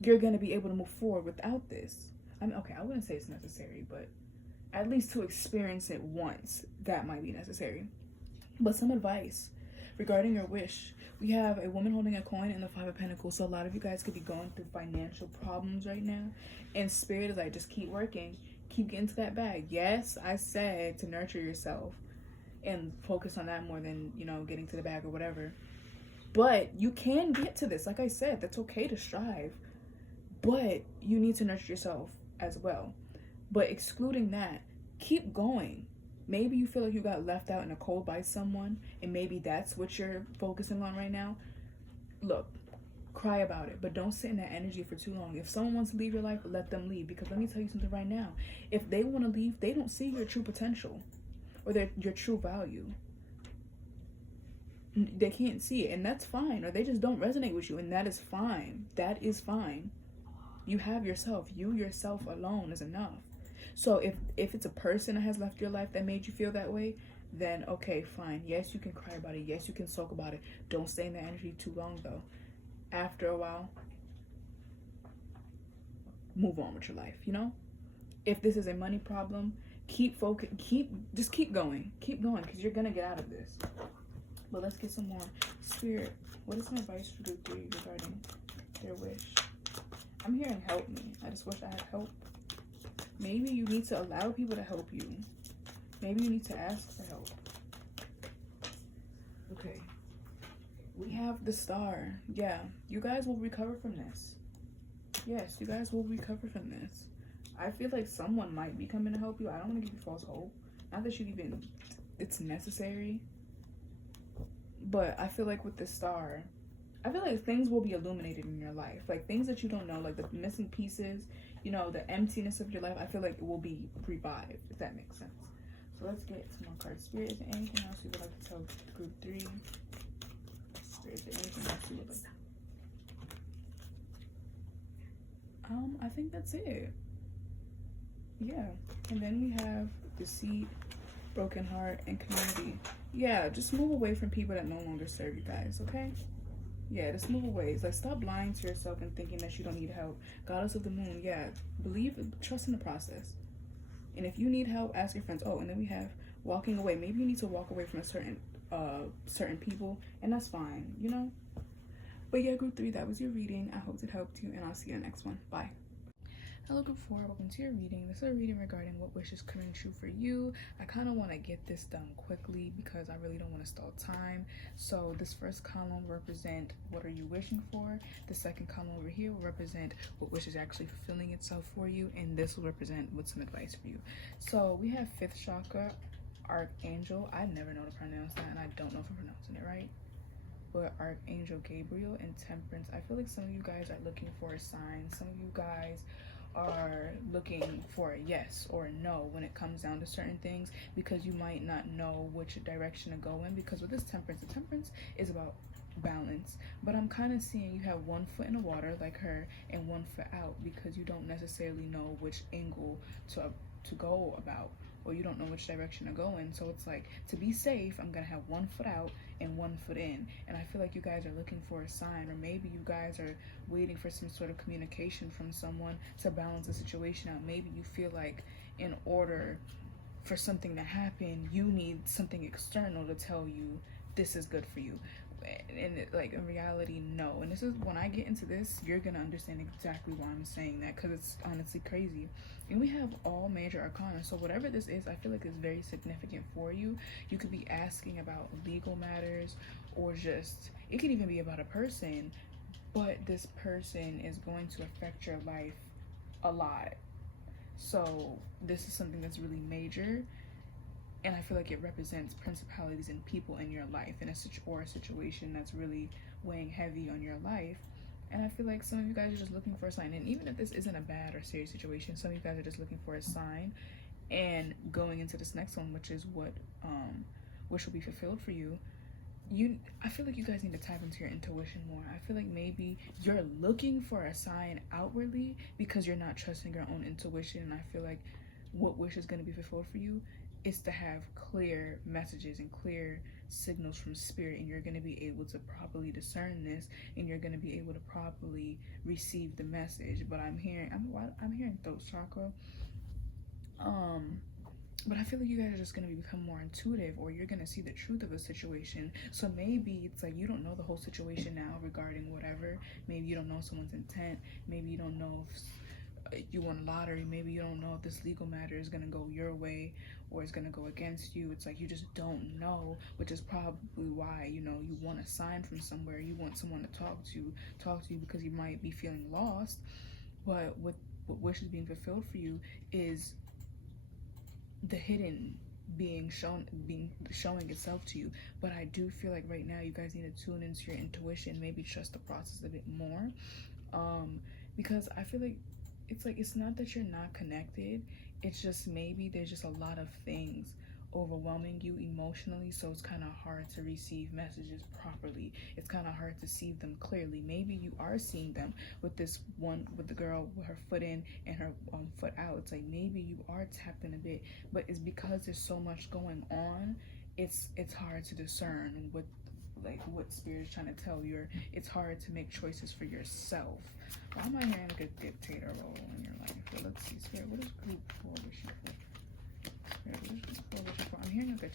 you're going to be able to move forward without this. I mean, okay, I wouldn't say it's necessary, but at least to experience it once, that might be necessary. But some advice regarding your wish. We have a woman holding a coin and the Five of Pentacles. So a lot of you guys could be going through financial problems right now. And Spirit is like, just keep working. Keep getting to that bag. Yes, I said to nurture yourself and focus on that more than, you know, getting to the bag or whatever. But you can get to this. Like I said, that's okay to strive. But you need to nurture yourself as well. But excluding that, keep going. Maybe you feel like you got left out in the cold by someone, and maybe that's what you're focusing on right now. Look, cry about it, but don't sit in that energy for too long. If someone wants to leave your life, let them leave. Because let me tell you something right now. If they want to leave, they don't see your true potential or your true value. They can't see it, and that's fine. Or they just don't resonate with you, and that is fine. That is fine. You have yourself. You yourself alone is enough. So if it's a person that has left your life that made you feel that way, then okay, fine. Yes, you can cry about it. Yes, you can sulk about it. Don't stay in that energy too long, though. After a while, move on with your life, you know? If this is a money problem, keep going. Keep going, because you're going to get out of this. But let's get some more. Spirit, what is some advice for group 3 regarding their wish? I'm hearing help me. I just wish I had help. Maybe you need to allow people to help you. Maybe you need to ask for help. Okay. We have the Star. Yeah, you guys will recover from this. Yes, you guys will recover from this. I feel like someone might be coming to help you. I don't want to give you false hope. Not that it's necessary. But I feel like with the Star, I feel like things will be illuminated in your life. Like things that you don't know, like the missing pieces, you know, the emptiness of your life, I feel like it will be revived, if that makes sense. So let's get some more cards. Spirit, is there anything else you would like to tell group 3? Spirit, is there anything else you would like to... I think that's it. Yeah. And then we have deceit, broken heart, and community. Yeah, just move away from people that no longer serve you guys, okay? Yeah, just move away. It's like, stop lying to yourself and thinking that you don't need help. Goddess of the Moon, yeah. Trust in the process. And if you need help, ask your friends. Oh, and then we have walking away. Maybe you need to walk away from a certain people, and that's fine, you know? But yeah, group 3, that was your reading. I hope it helped you, and I'll see you in the next one. Bye. Hello group 4, welcome to your reading. This is a reading regarding what wish is coming true for you. I kind of want to get this done quickly because I really don't want to stall time. So this first column will represent what are you wishing for. The second column over here will represent what wish is actually fulfilling itself for you, and this will represent what's some advice for you. So we have 5th chakra, Archangel. I never know to pronounce that, and I don't know if I'm pronouncing it right. But Archangel Gabriel and Temperance. I feel like some of you guys are looking for a sign. Some of you guys are looking for a yes or a no when it comes down to certain things, because you might not know which direction to go in. Because with this Temperance, the Temperance is about balance, but I'm kind of seeing you have one foot in the water like her and one foot out, because you don't necessarily know which angle to go about, or you don't know which direction to go in. So it's like, to be safe, I'm gonna have one foot out and one foot in. And I feel like you guys are looking for a sign, or maybe you guys are waiting for some sort of communication from someone to balance the situation out. Maybe you feel like in order for something to happen, you need something external to tell you this is good for you. And like, in reality, no. And this is, when I get into this, you're gonna understand exactly why I'm saying that, because it's honestly crazy. And we have all major arcana, so whatever this is, I feel like it's very significant for you. You could be asking about legal matters, or just, it could even be about a person, but this person is going to affect your life a lot. So this is something that's really major, and I feel like it represents principalities and people in your life, in a situation that's really weighing heavy on your life. And I feel like some of you guys are just looking for a sign. And even if this isn't a bad or serious situation, some of you guys are just looking for a sign. And going into this next one, which is what which will be fulfilled for you, I feel like you guys need to tap into your intuition more. I feel like maybe you're looking for a sign outwardly because you're not trusting your own intuition. And I feel like what wish is going to be fulfilled for you is to have clear messages and clear signals from spirit, and you're going to be able to properly discern this, and you're going to be able to properly receive the message. But I'm hearing throat chakra. But I feel like you guys are just going to become more intuitive, or you're going to see the truth of a situation. So maybe it's like you don't know the whole situation now regarding whatever. Maybe you don't know someone's intent. Maybe you don't know if you won a lottery. Maybe you don't know if this legal matter is going to go your way or it's going to go against you. It's like you just don't know, which is probably why, you want a sign from somewhere. You want someone to talk to you because you might be feeling lost. But what wish is being fulfilled for you is the hidden showing itself to you. But I do feel like right now you guys need to tune into your intuition, maybe trust the process a bit more, because I feel like it's not that you're not connected, it's just maybe there's just a lot of things overwhelming you emotionally, so it's kind of hard to receive messages properly. It's kind of hard to see them clearly. Maybe you are seeing them with the girl with her foot in and her foot out. It's like maybe you are tapped in a bit, but it's because there's so much going on. It's hard to discern what spirit is trying to tell you. It's hard to make choices for yourself. Why am I hearing like a dictator role in your life? Well, let's see, spirit. What is group 4 wishing for? I'm hearing like a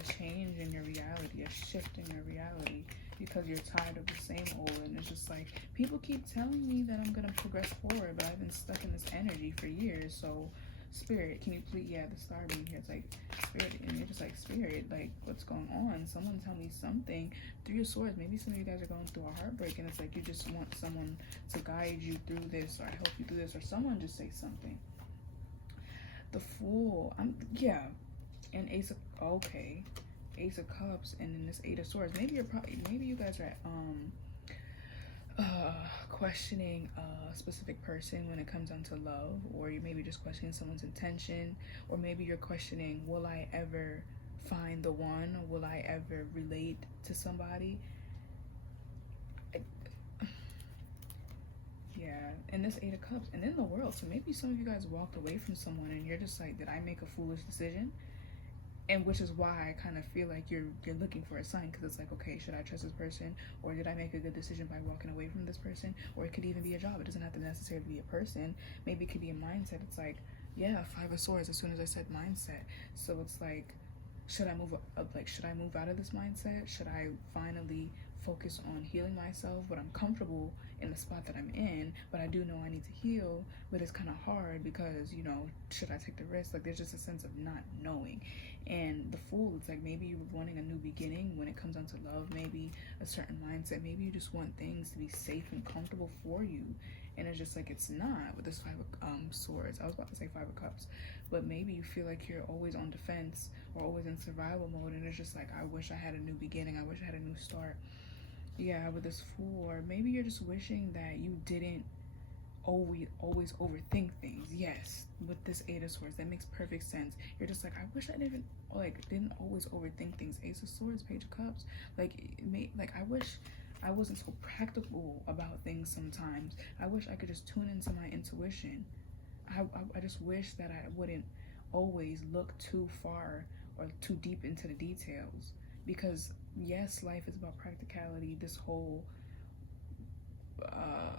change in your reality, a shift in your reality, because you're tired of the same old. And it's just like, people keep telling me that I'm gonna progress forward, but I've been stuck in this energy for years. So spirit, can you please, the star being here, it's like spirit, and you're just like, spirit, like what's going on? Someone tell me something. 3 of Swords, maybe some of you guys are going through a heartbreak, and it's like you just want someone to guide you through this or help you through this, or someone just say something. The Fool, and Ace of Cups, and then this 8 of Swords. Maybe you guys are questioning a specific person when it comes down to love, or you maybe just questioning someone's intention, or maybe you're questioning, will I ever find the one? Will I ever relate to somebody? And this 8 of Cups, and then the World. So maybe some of you guys walked away from someone and you're just like, did I make a foolish decision? And which is why I kind of feel like you're looking for a sign, because it's like, okay, should I trust this person, or did I make a good decision by walking away from this person? Or it could even be a job. It doesn't have to necessarily be a person. Maybe it could be a mindset. It's like, 5 of Swords as soon as I said mindset. So it's like, should I move out of this mindset? Should I finally focus on healing myself? But I'm comfortable in the spot that I'm in, but I do know I need to heal, but it's kind of hard because, should I take the risk? Like, there's just a sense of not knowing. And the Fool, it's like maybe you're wanting a new beginning when it comes down to love, maybe a certain mindset. Maybe you just want things to be safe and comfortable for you, and it's just like it's not with this 5 of Swords. I was about to say 5 of Cups, but maybe you feel like you're always on defense or always in survival mode, and it's just like, I wish I had a new beginning, I wish I had a new start. With this Fool, or maybe you're just wishing that you didn't always overthink things. Yes, with this 8 of Swords, that makes perfect sense. You're just like, I wish I didn't always overthink things. Ace of Swords, Page of Cups, I wish I wasn't so practical about things sometimes. I wish I could just tune into my intuition. I just wish that I wouldn't always look too far or too deep into the details, because yes, life is about practicality. This whole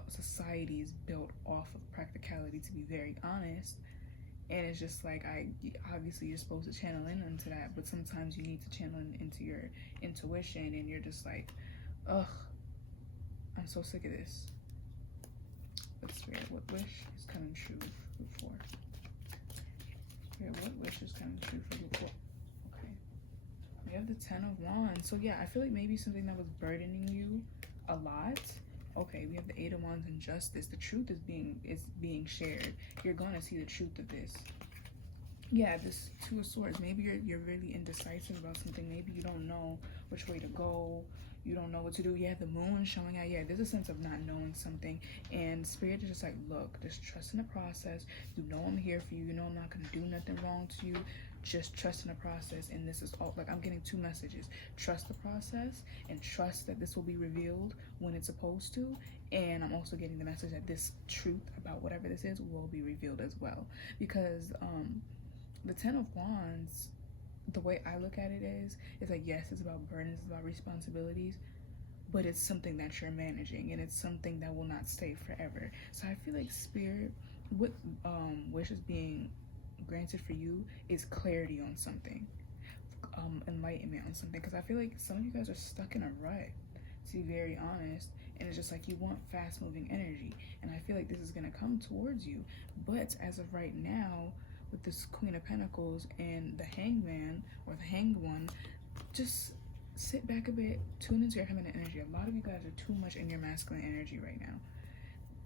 society is built off of practicality, to be very honest. And it's just like, obviously you're supposed to channel in into that, but sometimes you need to channel into your intuition, and you're just like, ugh, I'm so sick of this. But Spirit, what wish is coming true for Group 4? Spirit, what wish is coming true for Group 4? Okay. We have the 10 of Wands. So I feel like maybe something that was burdening you a lot. Okay, we have the 8 of Wands and Justice. The truth is being shared. You're gonna see the truth of this. This 2 of Swords. Maybe you're really indecisive about something. Maybe you don't know which way to go. You don't know what to do. Yeah, the moon showing out. Yeah, there's a sense of not knowing something. And Spirit is just like, look, just trust in the process. You know I'm here for you. You know I'm not going to do nothing wrong to you. Just trust in the process. And this is all, like, I'm getting 2 messages. Trust the process and trust that this will be revealed when it's supposed to. And I'm also getting the message that this truth about whatever this is will be revealed as well. Because the 10 of Wands, the way I look at it is like, yes, it's about burdens, it's about responsibilities, but it's something that you're managing, and it's something that will not stay forever. So I feel like Spirit, what wishes being granted for you is clarity on something, enlightenment on something, because I feel like some of you guys are stuck in a rut, to be very honest, and it's just like you want fast moving energy, and I feel like this is going to come towards you. But as of right now, with this Queen of Pentacles and the Hangman or the Hanged One, just sit back a bit, tune into your feminine energy. A lot of you guys are too much in your masculine energy right now.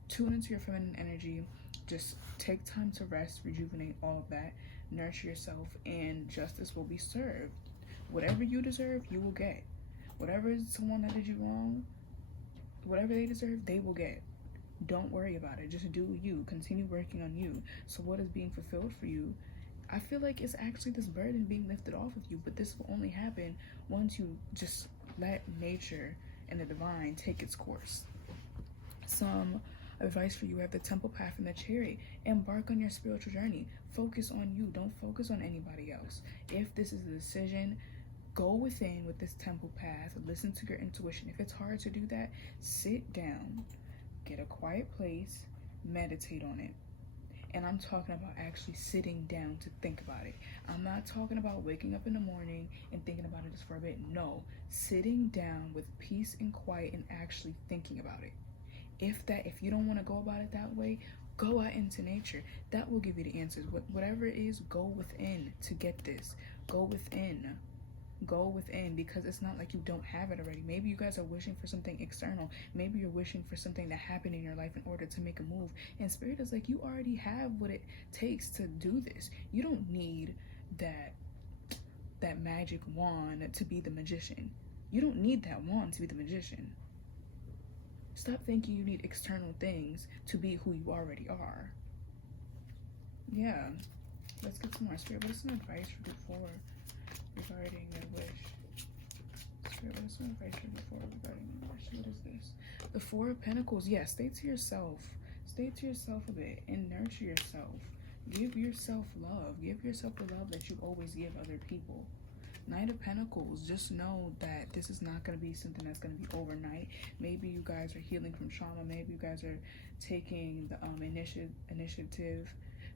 Tune into your feminine energy. Just take time to rest, rejuvenate, all of that. Nurture yourself, and justice will be served. Whatever you deserve, you will get. Whatever someone that did you wrong, whatever they deserve, they will get. Don't worry about it. Just do you. Continue working on you. So what is being fulfilled for you? I feel like it's actually this burden being lifted off of you, but this will only happen once you just let nature and the divine take its course. Some advice for you: have the Temple path and the Chariot. Embark on your spiritual journey. Focus on you. Don't focus on anybody else. If this is a decision, go within with this Temple path. Listen to your intuition. If it's hard to do that, sit down. Get a quiet place, meditate on it. And I'm talking about actually sitting down to think about it. I'm not talking about waking up in the morning and thinking about it just for a bit. No, sitting down with peace and quiet and actually thinking about it. If you don't want to go about it that way, go out into nature. That will give you the answers. Whatever it is, go within to get this. Go within. Go within, because it's not like you don't have it already. Maybe you guys are wishing for something external. Maybe you're wishing for something to happen in your life in order to make a move. And Spirit is like, you already have what it takes to do this. You don't need that magic wand to be the magician. You don't need that wand to be the magician. Stop thinking you need external things to be who you already are. Yeah. Let's get some more. Spirit, what is some advice for group 4? Regarding their wish? Spirit, what is some advice for group 4 regarding their wish? What is this? The 4 of Pentacles. Yeah, stay to yourself. Stay to yourself a bit and nurture yourself. Give yourself love. Give yourself the love that you always give other people. Knight of Pentacles. Just know that this is not going to be something that's going to be overnight. Maybe you guys are healing from trauma. Maybe you guys are taking the initiative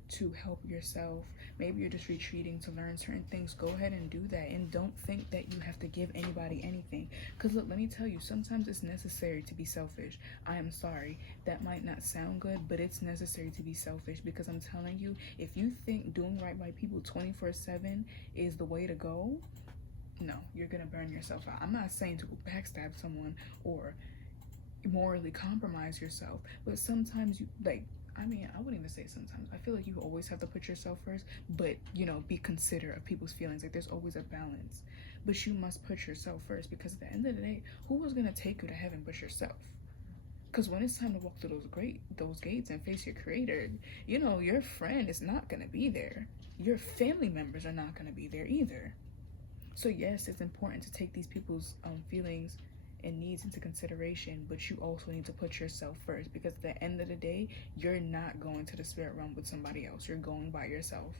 to help yourself. Maybe you're just retreating to learn certain things. Go ahead and do that, and don't think that you have to give anybody anything, because look, let me tell you, sometimes it's necessary to be selfish. I am sorry, that might not sound good, but it's necessary to be selfish, because I'm telling you, if you think doing right by people 24/7 is the way to go, no, you're gonna burn yourself out. I'm not saying to backstab someone or morally compromise yourself, but sometimes you, like, I mean, I wouldn't even say sometimes. I feel like you always have to put yourself first, but, you know, be considerate of people's feelings. Like, there's always a balance. But you must put yourself first, because at the end of the day, who was going to take you to heaven but yourself? Because when it's time to walk through those gates and face your creator, you know, your friend is not going to be there. Your family members are not going to be there either. So, yes, it's important to take these people's feelings and needs into consideration, but you also need to put yourself first, because at the end of the day, you're not going to the spirit realm with somebody else. You're going by yourself.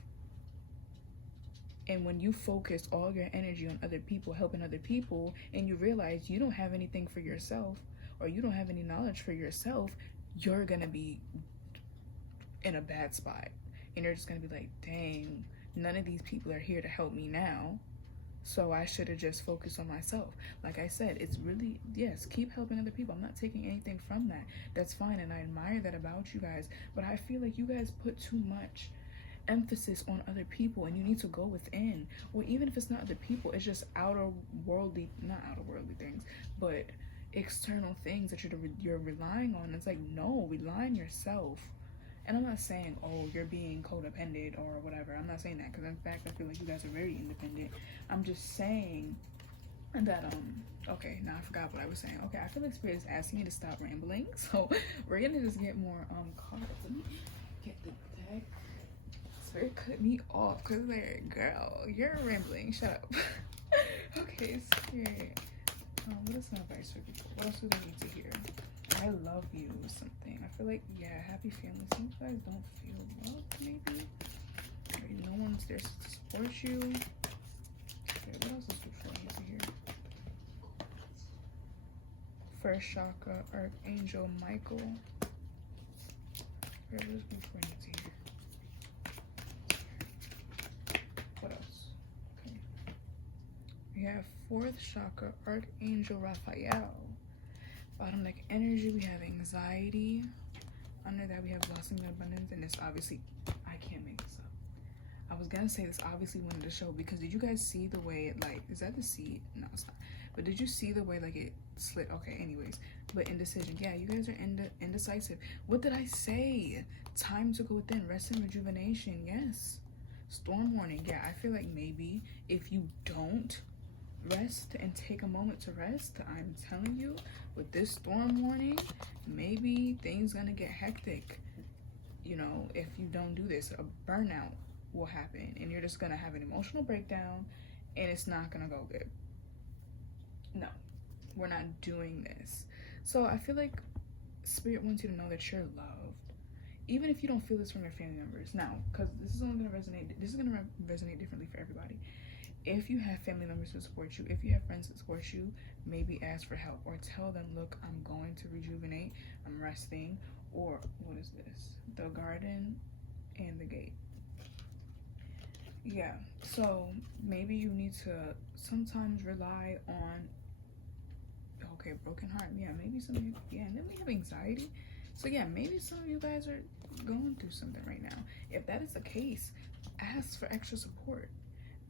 And when you focus all your energy on other people, helping other people, and you realize you don't have anything for yourself, or you don't have any knowledge for yourself, you're gonna be in a bad spot, and you're just gonna be like, dang, none of these people are here to help me now. So I should have just focused on myself. Like I said, it's really, yes, keep helping other people. I'm not taking anything from that. That's fine, and I admire that about you guys. But I feel like you guys put too much emphasis on other people, and you need to go within. Or even if it's not other people, it's just not outer worldly things, but external things that you're relying on. It's like, no, rely on yourself. And I'm not saying, oh, you're being codependent or whatever. I'm not saying that, because in fact, I feel like you guys are very independent. I'm just saying that okay, now I forgot what I was saying. Okay, I feel like Spirit is asking me to stop rambling, so we're gonna just get more cards. Let me get the deck. Spirit cut me off because they're, girl, you're rambling, shut up. Okay, Spirit, what is my advice for people? What else do they need to hear? I love you something. I feel like, yeah, happy family. Some of you guys don't feel loved, maybe. Okay, no one's there to support you. Okay, what else is good for you to hear? First chakra, Archangel Michael. Okay, what is good for you to hear? What else? Okay. We have fourth chakra, Archangel Raphael. Bottom neck energy, we have anxiety. Under that, we have blessing and abundance. And this obviously, I can't make this up. I was gonna say this obviously wanted to show, because did you guys see the way it, like, is that the seed? No, it's not. But did you see the way, like, it slid? Okay, anyways. But indecision. Yeah, you guys are indecisive. What did I say? Time to go within. Rest and rejuvenation. Yes. Storm warning. Yeah, I feel like maybe if you don't rest and take a moment to rest, I'm telling you, with this storm warning, maybe things gonna get hectic. You know, if you don't do this, a burnout will happen and you're just gonna have an emotional breakdown and it's not gonna go good. No, we're not doing this. So I feel like Spirit wants you to know that you're loved, even if you don't feel this from your family members. Now, because this is only gonna resonate differently for everybody. If you have family members who support you, if you have friends that support you, maybe ask for help or tell them, look, I'm going to rejuvenate, I'm resting. Or what is this? The garden and the gate. Yeah, so maybe you need to sometimes rely on, okay, broken heart. Yeah, maybe some of you, yeah, and then we have anxiety. So yeah, maybe some of you guys are going through something right now. If that is the case, ask for extra support.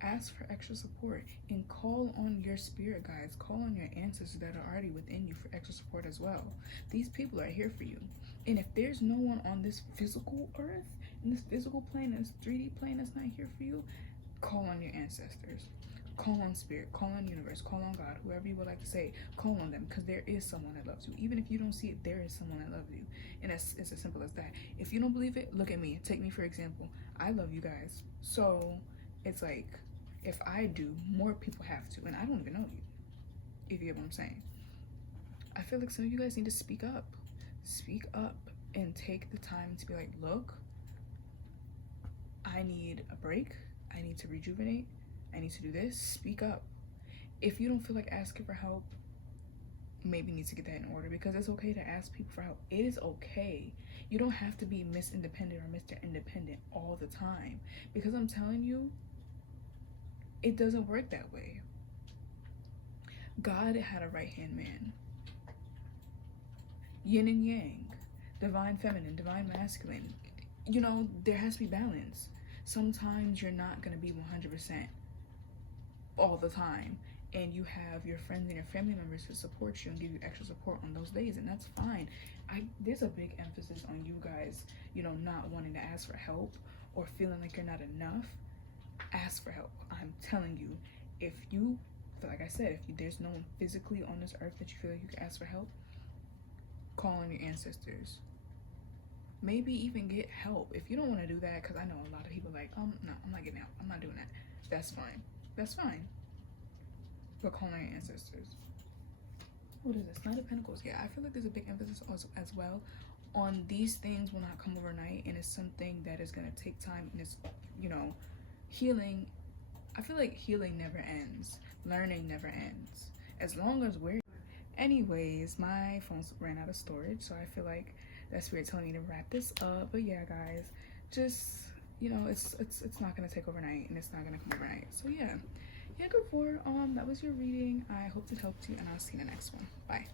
Ask for extra support and call on your spirit guides. Call on your ancestors that are already within you for extra support as well. These people are here for you. And if there's no one on this physical earth, in this physical plane, this 3D plane that's not here for you, call on your ancestors. Call on spirit, call on universe, call on God, whoever you would like to say, call on them, because there is someone that loves you. Even if you don't see it, there is someone that loves you. And it's as simple as that. If you don't believe it, look at me. Take me for example. I love you guys. So it's like, if I do, more people have to, and I don't even know you, if you get what I'm saying. I feel like some of you guys need to speak up and take the time to be like, look, I need a break, I need to rejuvenate, I need to do this. Speak up. If you don't feel like asking for help, maybe you need to get that in order, because it's okay to ask people for help. It is okay. You don't have to be Miss Independent or Mr. Independent all the time, because I'm telling you, it doesn't work that way. God had a right-hand man. Yin and yang, divine feminine, divine masculine. You know, there has to be balance. Sometimes you're not going to be 100% all the time, and you have your friends and your family members to support you and give you extra support on those days, and that's fine. There's a big emphasis on you guys, you know, not wanting to ask for help or feeling like you're not enough. Ask for help. I'm telling you, if you, like I said, if there's no one physically on this earth that you feel like you can ask for help, call on your ancestors. Maybe even get help. If you don't want to do that, because I know a lot of people like, no, I'm not getting help. I'm not doing that. That's fine. That's fine. But call on your ancestors. What is this? Knight of Pentacles. Yeah, I feel like there's a big emphasis also as well on these things will not come overnight, and it's something that is going to take time, and it's, you know, healing. I feel like healing never ends. Learning never ends. As long as we're... Anyways, my phone ran out of storage, so I feel like that's Spirit telling me to wrap this up. But yeah, guys, just, you know, it's not gonna take overnight, and it's not gonna come overnight. So yeah, group 4, that was your reading. I hope it helped you, and I'll see you in the next one. Bye.